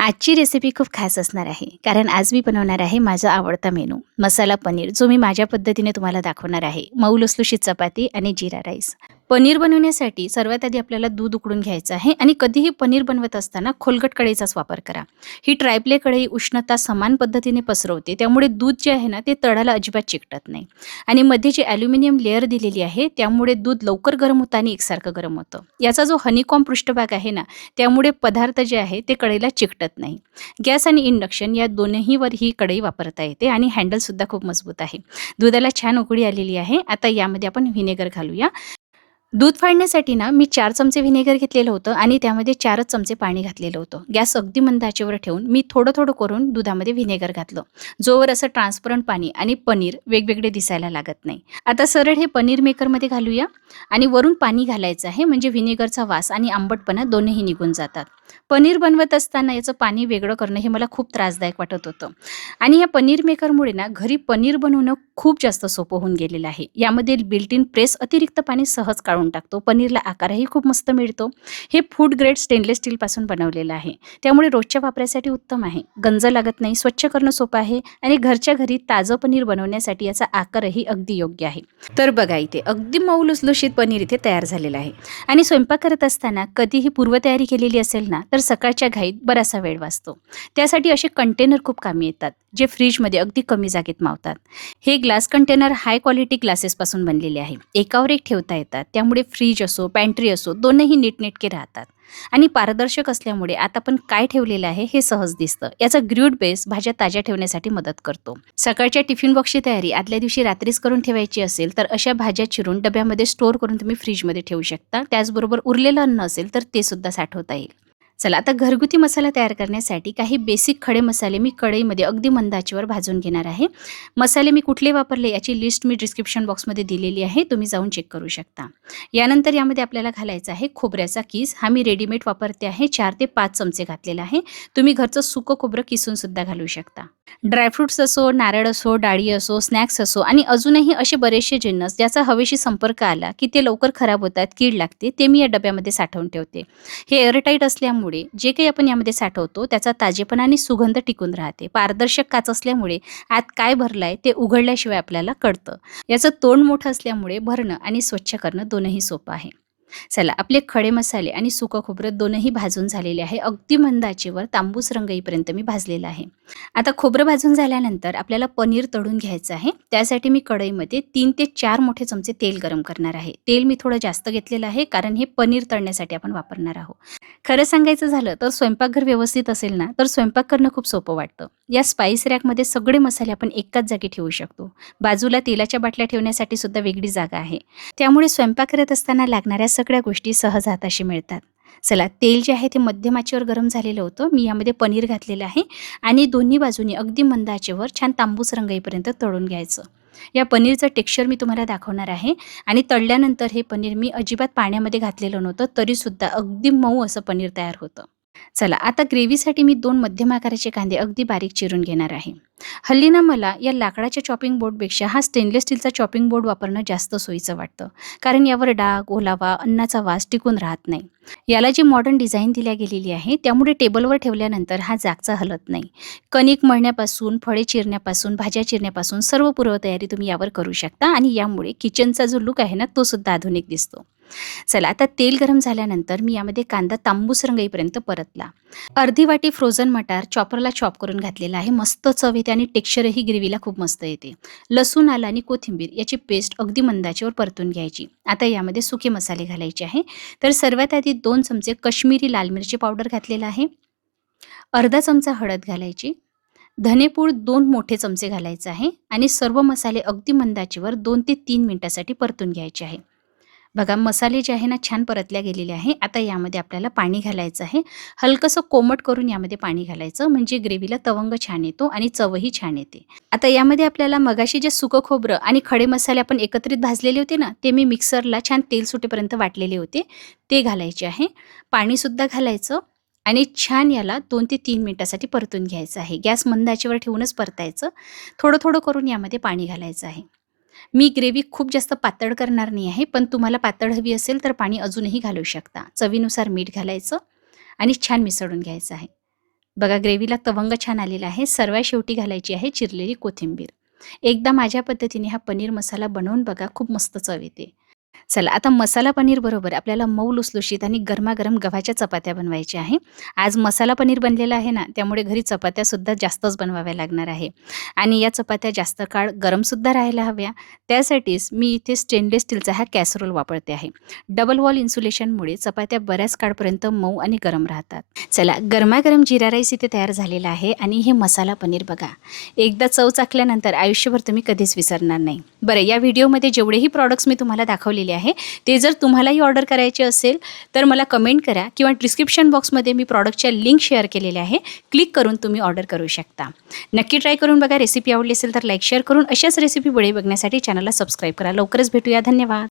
आजची रेसिपी खूप खास असणार आहे, कारण आज मी बनवणार आहे माझा आवडता मेनू मसाला पनीर, जो मी माझ्या पद्धतीने तुम्हाला दाखवणार आहे. मऊ लुसलुशीत चपाती आणि जीरा राईस. पनीर बनवण्यासाठी सर्वात आधी आपल्याला दूध उकळून घ्यायचं आहे आणि कधीही पनीर बनवत असताना खोलगट कढईचाच वापर करा. ही ट्रायप्ले कढई उष्णता समान पद्धतीने पसरवते, त्यामुळे दूध जे आहे ना ते तळाला अजिबात चिकटत नाही. आणि मध्ये जी ॲल्युमिनियम लेअर दिलेली आहे, त्यामुळे दूध लवकर गरम होतं आणि एकसारखं गरम होतं. याचा जो हनीकॉम पृष्ठभाग आहे ना, त्यामुळे पदार्थ जे आहे ते कढईला चिकटत नाही. गॅस आणि इंडक्शन या दोन्हीवर ही कढई वापरता येते आणि हँडलसुद्धा खूप मजबूत आहे. दुधाला छान उकळी आलेली आहे. आता यामध्ये आपण व्हिनेगर घालूया. दूध फाडण्यासाठी ना मी 4 चमचे व्हिनेगर घेतलेलं होतं आणि त्यामध्ये 4च चमचे पाणी घातलेलं होतं. गॅस अगदी मंद आचेवर ठेवून मी थोडं-थोडं करून दुधामध्ये व्हिनेगर घातलं. जोवर असं ट्रान्सपरंट पाणी आणि पनीर वेगवेगळे दिसायला लागत नाही. आता सरळ हे पनीर मेकरमध्ये घालूया आणि वरून पाणी घालायचं आहे, म्हणजे व्हिनेगरचा वास आणि आंबटपणा दोन्हीही निघून जातात. पनीर बनवत असताना याचं पाणी वेगळं करणं हे मला खूप त्रासदायक वाटत होतं आणि या पनीर मेकरमुळे ना घरी पनीर बनवणं खूप जास्त सोपं होऊन गेलेलं आहे. यामध्ये बिल्ट इन प्रेस अतिरिक्त पाणी सहज काढून टाकतो. पनीरला आकारही खूप मस्त मिळतो. हे फूड ग्रेड स्टेनलेस स्टीलपासून बनवलेलं आहे, त्यामुळे रोजच्या वापरासाठी उत्तम आहे. गंज लागत नाही, स्वच्छ करणं सोपं आहे आणि घरच्या घरी ताजं पनीर बनवण्यासाठी याचा आकारही अगदी योग्य आहे. तर बघा, इथे अगदी मऊ लुसलुशीत पनीर इथे तयार झालेलं आहे. आणि स्वयंपाक करत असताना कधीही पूर्वतयारी केलेली असेल ना, तर सकाळच्या घाईत बराचसा वेळ वाचतो. त्यासाठी असे कंटेनर खूप कामी येतात, जे फ्रीजमध्ये अगदी कमी जागेत मावतात. हे ग्लास कंटेनर हाय क्वालिटी ग्लासेसपासून बनलेले आहे. एकावर एक ठेवता येतात, त्यामुळे फ्रीज असो पॅन्ट्री असो दोन्हीही नीटनेटके राहतात. आणि पारदर्शक असल्यामुळे आता आपण काय ठेवलेलं आहे हे सहज दिसतं. याचा ग्रुड बेस भाज्या ताज्या ठेवण्यासाठी मदत करतो. सकाळच्या टिफिन बॉक्सची तयारी आदल्या दिवशी रात्रीच करून ठेवायची असेल, तर अशा भाज्या चिरून डब्यामध्ये स्टोअर करून तुम्ही फ्रीजमध्ये ठेवू शकता. त्याचबरोबर उरलेलं अन्न असेल तर ते सुद्धा साठवता येईल. चला, आता घरगुती मसाला तयार करण्यासाठी काही बेसिक खडे मसाले मी कढईमध्ये अगदी मंद आचेवर भाजून घेणार आहे. मसाले मी कुठले वापरले याची लिस्ट मी डिस्क्रिप्शन बॉक्समध्ये दिलेली आहे, तुम्ही जाऊन चेक करू शकता. यानंतर यामध्ये आपल्याला घालायचा आहे खोबऱ्याचा किस. हा मी रेडीमेड वापरते आहे, 4 ते 5 चमचे घातलेला आहे. तुम्ही घरचं सुकं खोबरं किसून सुद्धा घालू शकता. ड्रायफ्रुट्स असो, नारळ असो, डाळी असो, स्नॅक्स असो आणि अजूनही असे बरेचसे जिन्नस ज्याचा हवेशी संपर्क आला की ते लवकर खराब होतात, कीड लागते, ते मी या डब्यामध्ये साठवून ठेवते. हे एअरटाईट असल्यामुळे जे काही आपण यामध्ये साठवतो त्याचा ताजेपणा आणि सुगंध टिकून राहते. पारदर्शक काच असल्यामुळे आत काय भरलाय ते उघडल्याशिवाय आपल्याला कळतं. याचं तोंड मोठं असल्यामुळे भरणं आणि स्वच्छ करणं दोनही सोपं आहे. चला, आपले खडे मसाले आणि सुकं खोबरं दोनही भाजून झालेले आहे. अगदी मंद आचेवर तांबूस रंग येईपर्यंत मी भाजलेलं आहे. आता खोबरं भाजून झाल्यानंतर आपल्याला पनीर तळून घ्यायचं आहे. त्यासाठी मी कढईमध्ये 3 ते 4 मोठे चमचे तेल गरम करणार आहे. तेल मी थोडं जास्त घेतलेलं आहे, कारण हे पनीर तळण्यासाठी आपण वापरणार आहोत. खरं सांगायचं झालं तर स्वयंपाकघर व्यवस्थित असेल ना, तर स्वयंपाक करणं खूप सोपं वाटतं. या स्पाइस रॅकमध्ये सगळे मसाले आपण एकाच जागी ठेवू शकतो. बाजूला तेलाच्या बाटल्या ठेवण्यासाठी सुद्धा वेगळी जागा आहे. त्यामुळे स्वयंपाक करत असताना लागणाऱ्या सगळ्या गोष्टी सहज हाताशी मिळतात. चला, तेल जे आहे ते मध्यम आचेवर गरम झालेलं होतं. मी यामध्ये पनीर घातलेलं आहे आणि दोन्ही बाजूनी अगदी मंद आचेवर छान तांबूस रंग येईपर्यंत तळून घ्यायचं. या पनीरचं टेक्स्चर मी तुम्हाला दाखवणार आहे आणि तळल्यानंतर हे पनीर मी अजिबात पाण्यामध्ये घातलेलं नव्हतं, तरीसुद्धा अगदी मऊ असं पनीर तयार होतं. चला, आता ग्रेव्हीसाठी मी 2 मध्यम आकाराचे कांदे अगदी बारीक चिरून घेणार आहे. हल्ली ना मला या लाकडाच्या चॉपिंग बोर्डपेक्षा हा स्टेनलेस स्टीलचा चॉपिंग बोर्ड वापरणं जास्त सोयीचं वाटतं, कारण यावर डाग, ओलावा, अन्नाचा वास टिकून राहत नाही. याला जी मॉडर्न डिझाईन दिल्या गेलेली आहे, त्यामुळे टेबलवर ठेवल्यानंतर हा जागचा हलत नाही. कणिक मळण्यापासून, फळे चिरण्यापासून, भाज्या चिरण्यापासून सर्व पूर्वतयारी तुम्ही यावर करू शकता आणि यामुळे किचनचा जो लूक आहे ना, तो सुद्धा आधुनिक दिसतो. चला, आता तेल गरम झाल्यानंतर मी यामध्ये कांदा तांबूस रंग येईपर्यंत परतला. अर्धी वाटी फ्रोझन मटार चॉपरला चॉप करून घातलेला आहे. मस्त चव येते आणि टेक्स्चरही ग्रेव्हीला खूप मस्त येते. लसूण, आलं आणि कोथिंबीर याची पेस्ट अगदी मंद आचेवर परतून घ्यायची. आता यामध्ये सुके मसाले घालायचे आहे. तर सर्वात आधी 2 चमचे कश्मीरी लाल मिरची पावडर घातलेला आहे. अर्धा चमचा हळद घालायची. धनेपूड 2 मोठे चमचे घालायचे आहे आणि सर्व मसाले अगदी मंद आचेवर 2 ते 3 मिनिटासाठी परतून घ्यायचे आहे. बघा, मसाले जे आहे ना छान परतल्या गेलेले आहे. आता यामध्ये आपल्याला पाणी घालायचं आहे. हलकंसं कोमट करून यामध्ये पाणी घालायचं, म्हणजे ग्रेव्हीला तवंग छान येतो आणि चवही छान येते. आता यामध्ये आपल्याला मगाशी जे सुकं खोबरं आणि खडे मसाले आपण एकत्रित भाजलेले होते ना, ते मी मिक्सरला छान तेल सुटेपर्यंत वाटलेले होते, ते घालायचे आहे. पाणीसुद्धा घालायचं आणि छान याला 2 ते 3 मिनिटासाठी परतून घ्यायचं आहे. गॅस मंद आचेवर ठेवूनच परतायचं. थोडं-थोडं करून यामध्ये पाणी घालायचं आहे. मी ग्रेव्ही खूप जास्त पातळ करणार नाही आहे, पण तुम्हाला पातळ हवी असेल तर पाणी अजूनही घालू शकता. चवीनुसार मीठ घालायचं आणि छान मिसळून घ्यायचं आहे. बघा ग्रेव्हीला तवंग छान आलेला आहे. सर्वात शेवटी घालायची आहे चिरलेली कोथिंबीर. एकदा माझ्या पद्धतीने हा पनीर मसाला बनवून बघा, खूप मस्त चव येते. चला आता मसाला पनीर बरोबर आपल्याला मऊ लुसलुशीत आणि गरमागरम गव्हाच्या चपात्या बनवायच्या आहे. आज मसाला पनीर बनलेला आहे ना, त्यामुळे घरी चपात्यासुद्धा जास्तच बनवाव्या लागणार आहे आणि या चपात्या जास्त काळ गरमसुद्धा राहायला हव्या. त्यासाठीच मी इथे स्टेनलेस स्टीलचा हा कॅसरोल वापरते आहे. डबल वॉल इन्सुलेशनमुळे चपात्या बऱ्याच काळपर्यंत मऊ आणि गरम राहतात. चला गरमागरम जीरा राईस इथे तयार झालेला आहे आणि हे मसाला पनीर बघा. एकदा चव चाखल्यानंतर आयुष्यभर तुम्ही कधीच विसरणार नाही. बरं या व्हिडिओमध्ये जेवढेही प्रॉडक्ट्स मी तुम्हाला दाखवलेले आहे ते जर तुम्हालाही ऑर्डर करायचे असेल तर मला कमेंट करा किंवा डिस्क्रिप्शन बॉक्समध्ये मी प्रॉडक्टच्या लिंक शेअर केलेल्या आहे. क्लिक करून तुम्ही ऑर्डर करू शकता. नक्की ट्राय करून बघा. रेसिपी आवडली असेल तर लाईक शेअर करून अशाच रेसिपी पुढे बघण्यासाठी चॅनलला सबस्क्राईब करा. लवकरच भेटूया. धन्यवाद.